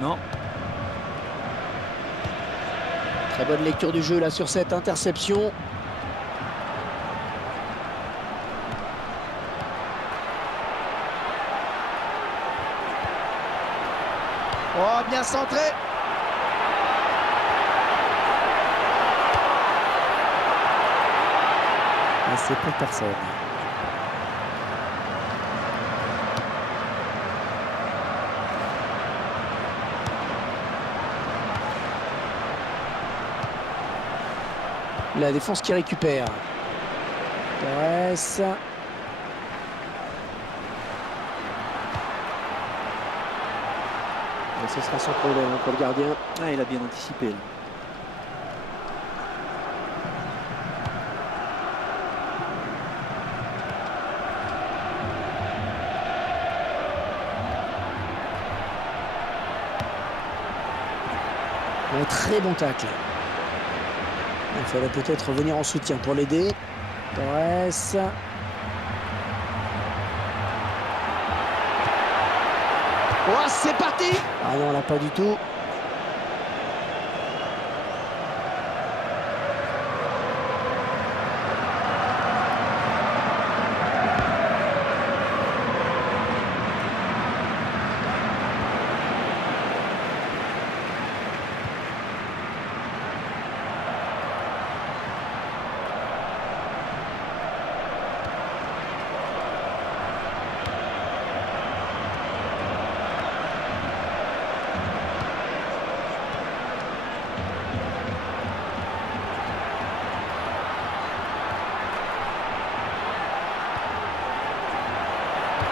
Non. Très bonne lecture du jeu là sur cette interception. Oh, bien centré. Et c'est pour personne. La défense qui récupère. Torres. Et ce sera sans problème pour le gardien. Ah, il a bien anticipé là. Un très bon tacle. Il fallait peut-être venir en soutien pour l'aider. Torres. Oh, c'est parti! Ah non, là, pas du tout.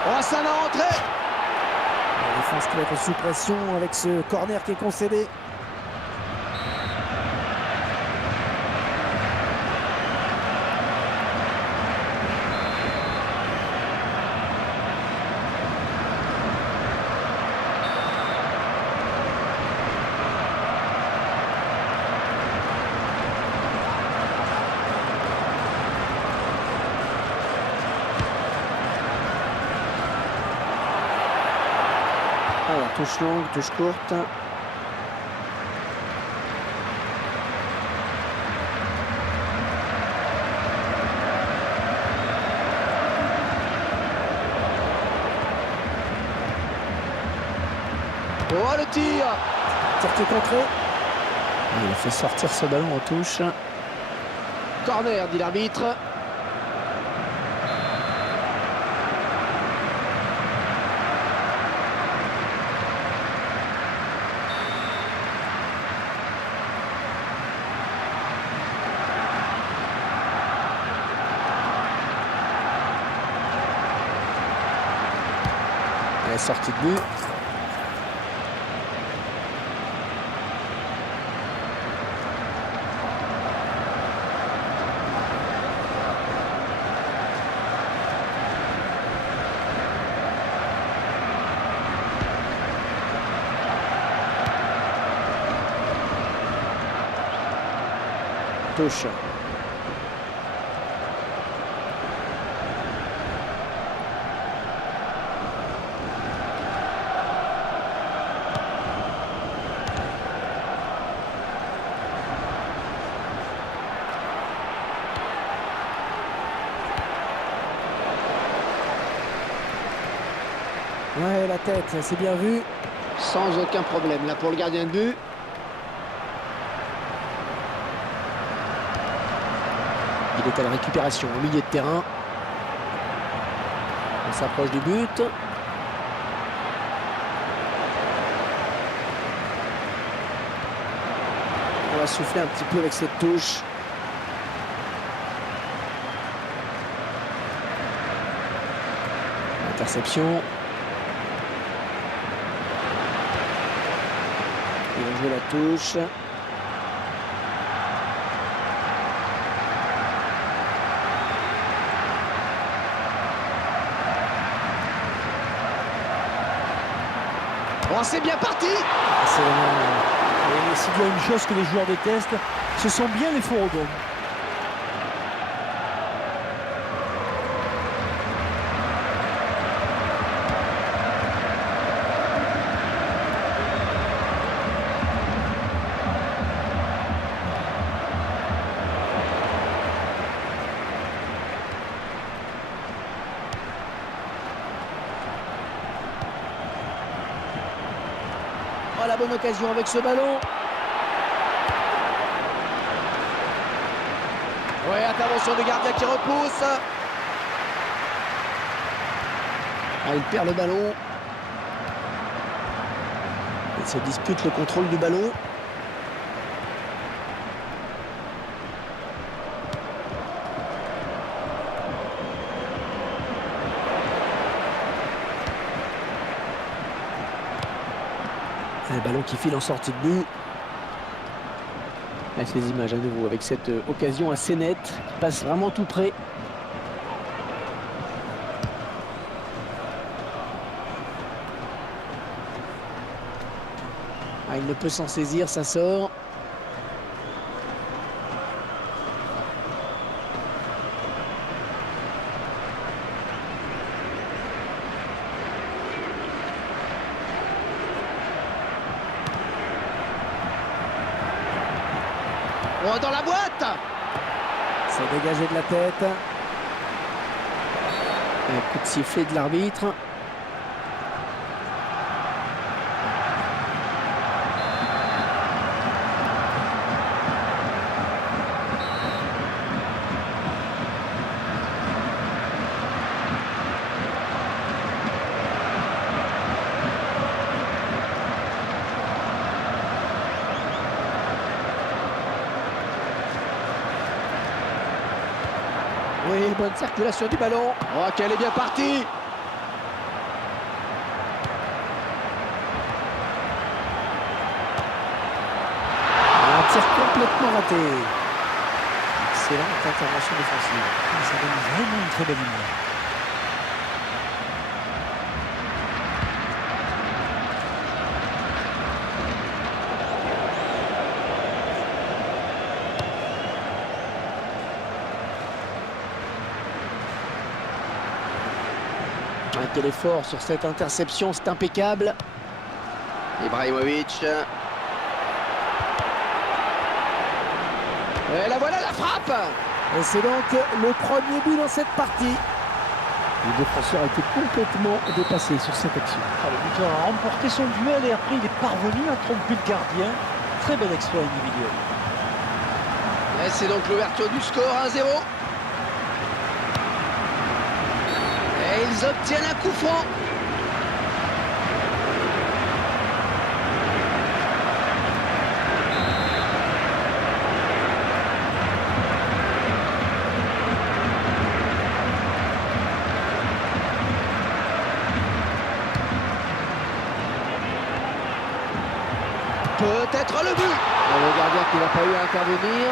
Oh, ça va rentrer! La défense qui va être sous pression avec ce corner qui est concédé. Alors, touche longue, touche courte. Oh, le tir! Tir qui est contré. Il a fait sortir ce ballon en touche. Corner, dit l'arbitre. La sortie de but. Touche. Ouais, la tête, c'est bien vu. Sans aucun problème là pour le gardien de but. Il est à la récupération au milieu de terrain. On s'approche du but. On va souffler un petit peu avec cette touche. Interception. Il va jouer la touche. Oh, c'est bien parti! C'est vraiment... S'il y a une chose que les joueurs détestent, ce sont bien les faux rebonds. Oh, la bonne occasion avec ce ballon. Ouais, intervention du gardien qui repousse. Ah, il perd le ballon. Il se dispute le contrôle du ballon. Le ballon qui file en sortie de but. Là, ces images à nouveau avec cette occasion assez nette qui passe vraiment tout près. Ah, il ne peut s'en saisir, ça sort. Oh, dans la boîte! C'est dégagé de la tête. Un coup de sifflet de l'arbitre. Oui, bonne circulation du ballon. Oh, qu'elle est bien partie. Un tir complètement raté. Excellente intervention défensive. Ça donne vraiment une très belle image. Quel effort sur cette interception, c'est impeccable. Ibrahimovic. Et la voilà, la frappe. Et c'est donc le premier but dans cette partie. Le défenseur a été complètement dépassé sur cette action. Ah, le buteur a remporté son duel et après il est parvenu à tromper le gardien. Très bel exploit individuel. Et c'est donc l'ouverture du score, 1-0. Et ils obtiennent un coup franc. Peut-être le but. Et le gardien qui n'a pas eu à intervenir.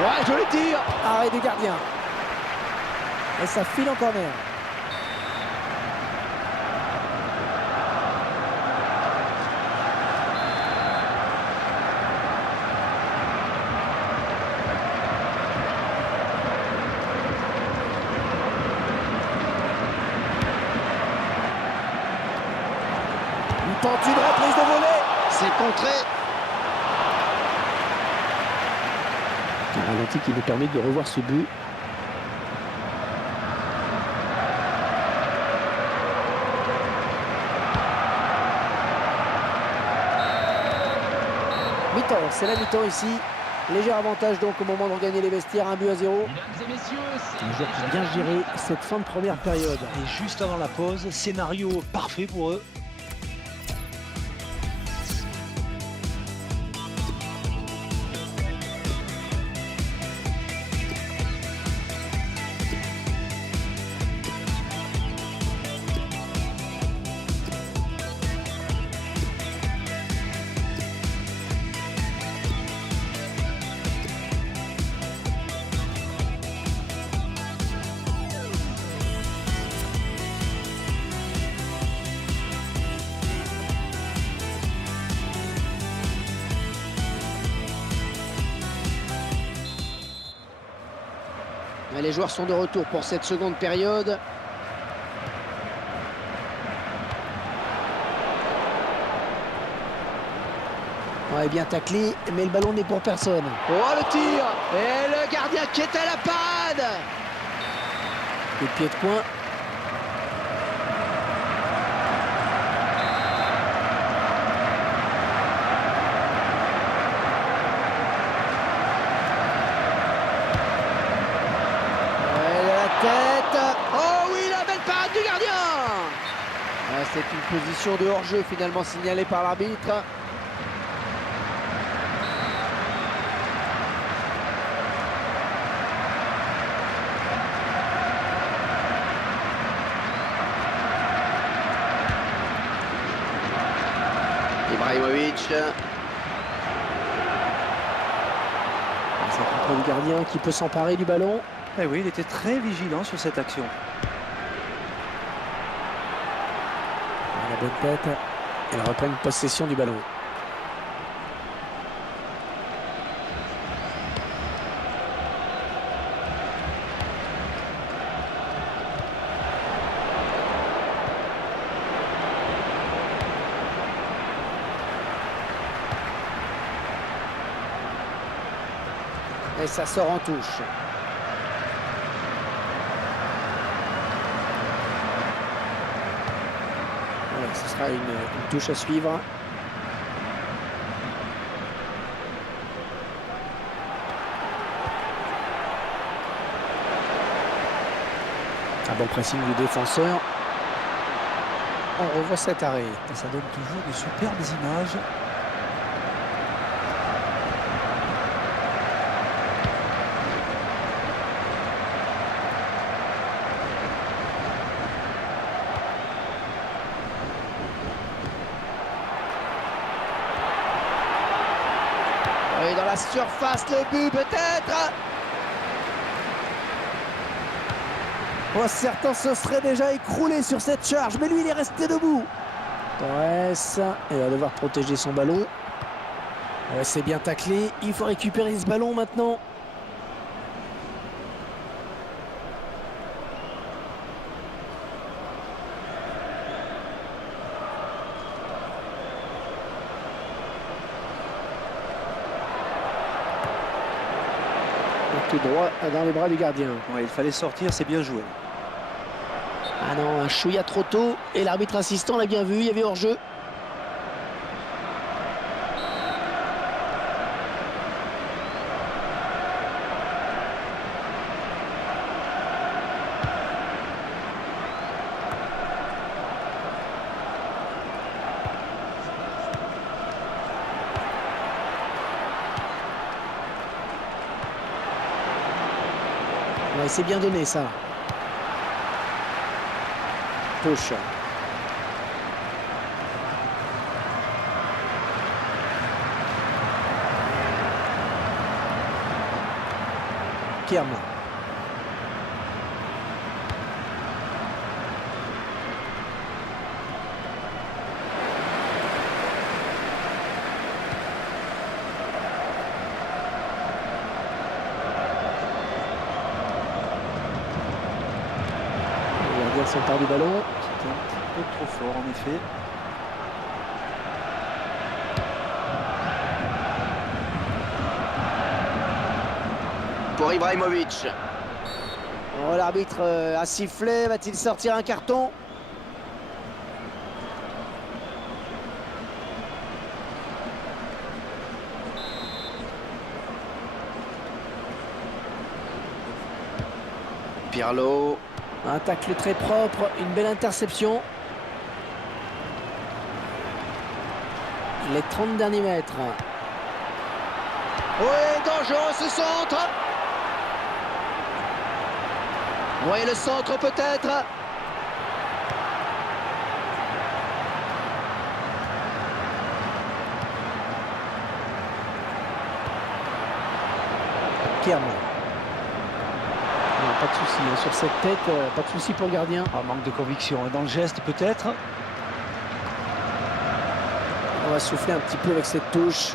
Ouais, joli tir. Arrêt du gardien. Et ça file en corner. Il tente une reprise de volée. C'est contré. Un ralenti qui nous permet de revoir ce but. Mi-temps, c'est la mi-temps ici. Léger avantage donc au moment de regagner les vestiaires, 1-0. Les joueurs qui bien géré cette fin de première période. Et juste avant la pause, scénario parfait pour eux. Mais les joueurs sont de retour pour cette seconde période. Ouais, bien taclé, mais le ballon n'est pour personne. Oh, le tir! Et le gardien qui est à la panne! Le pied de coin. Tête. Oh oui, la belle parade du gardien. C'est une position de hors-jeu finalement signalée par l'arbitre. Ibrahimovic. C'est contre le gardien qui peut s'emparer du ballon. Eh oui, il était très vigilant sur cette action. La bonne tête. Elle reprend une possession du ballon. Et ça sort en touche. Voilà, ce sera une touche à suivre. Un bon pressing du défenseur. On revoit cet arrêt. Et ça donne toujours de superbes images. Et dans la surface, le but peut-être. Oh, certains se seraient déjà écroulés sur cette charge, mais lui il est resté debout. Torres, il va devoir protéger son ballon. Ouais, c'est bien taclé, il faut récupérer ce ballon maintenant. Tout droit dans les bras du gardien. Ouais, il fallait sortir, c'est bien joué. Ah non, un chouïa trop tôt. Et l'arbitre assistant l'a bien vu, il y avait hors-jeu. Ouais, c'est bien donné ça. Touche. Kierma. S'empare du ballon. C'était un petit peu trop fort en effet. Pour Ibrahimovic. Oh, l'arbitre a sifflé. Va-t-il sortir un carton? Pirlo. Un tacle très propre, une belle interception. Les 30 derniers mètres. Oui, dangereux ce centre. Oui, le centre peut-être. Kierma. Pas de souci hein, sur cette tête, pas de souci pour le gardien. Ah, manque de conviction dans le geste peut-être. On va souffler un petit peu avec cette touche.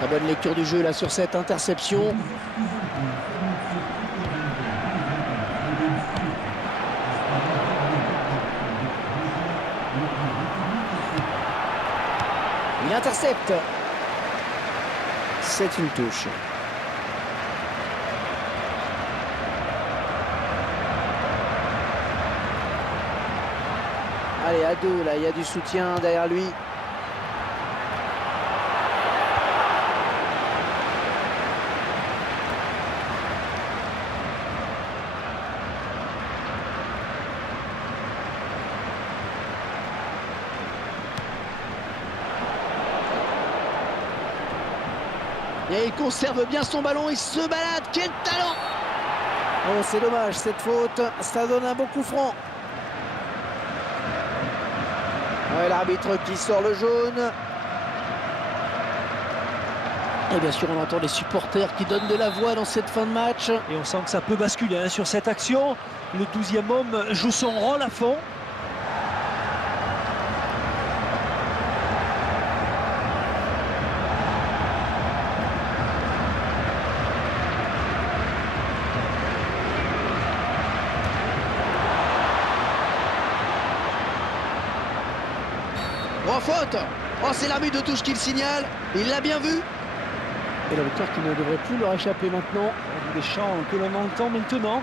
Très bonne lecture du jeu là sur cette interception. Il intercepte. C'est une touche. Allez, à deux, là, il y a du soutien derrière lui. Et il conserve bien son ballon, il se balade, quel talent! Oh, c'est dommage, cette faute, ça donne un bon coup franc. Ouais, l'arbitre qui sort le jaune. Et bien sûr, on entend les supporters qui donnent de la voix dans cette fin de match. Et on sent que ça peut basculer hein, sur cette action. Le 12e homme joue son rôle à fond. Oh, faute! Oh, c'est l'arbitre de touche qui le signale. Il l'a bien vu. Et la victoire qui ne devrait plus leur échapper maintenant. Les chants que l'on entend maintenant.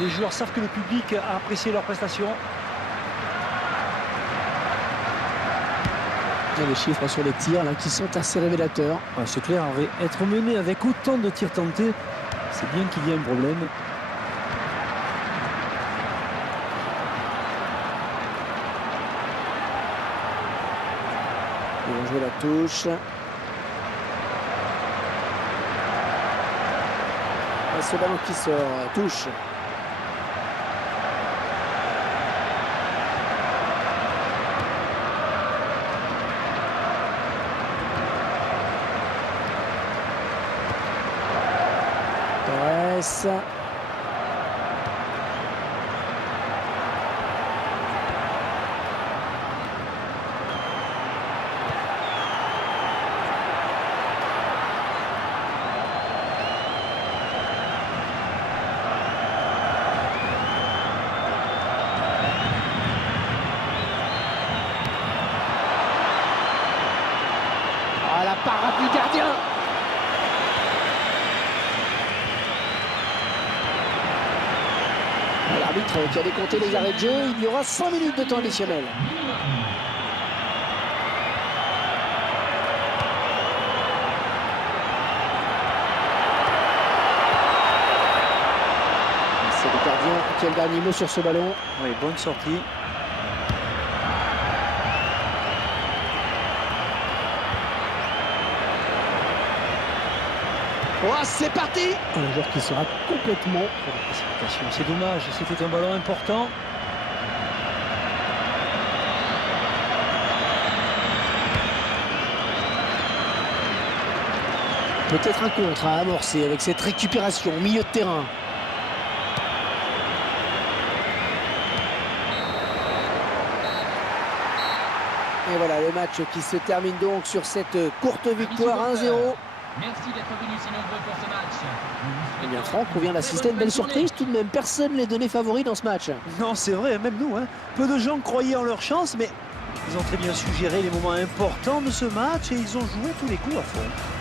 Les joueurs savent que le public a apprécié leur prestation. Il y a des chiffres sur les tirs là, qui sont assez révélateurs. Ouais, c'est clair, être mené avec autant de tirs tentés, c'est bien qu'il y a un problème. Ils vont jouer la touche. Et ce ballon qui sort, touche. Torres. Ah, la parade du gardien. L'arbitre qui a décompté les arrêts de jeu, il y aura 5 minutes de temps additionnel. C'est le gardien qui a le dernier mot sur ce ballon. Oui, bonne sortie. Oh, c'est parti! Un joueur qui sera complètement... C'est dommage, c'était un ballon important. Peut-être un contre à amorcer avec cette récupération au milieu de terrain. Et voilà le match qui se termine donc sur cette courte victoire 1-0. Merci d'être venus si nombreux pour ce match. Eh bien Franck, on vient d'assister à une belle surprise. Tout de même, personne ne les donnait favoris dans ce match. Non, c'est vrai, même nous. Hein. Peu de gens croyaient en leur chance, mais ils ont très bien su gérer les moments importants de ce match et ils ont joué tous les coups à fond.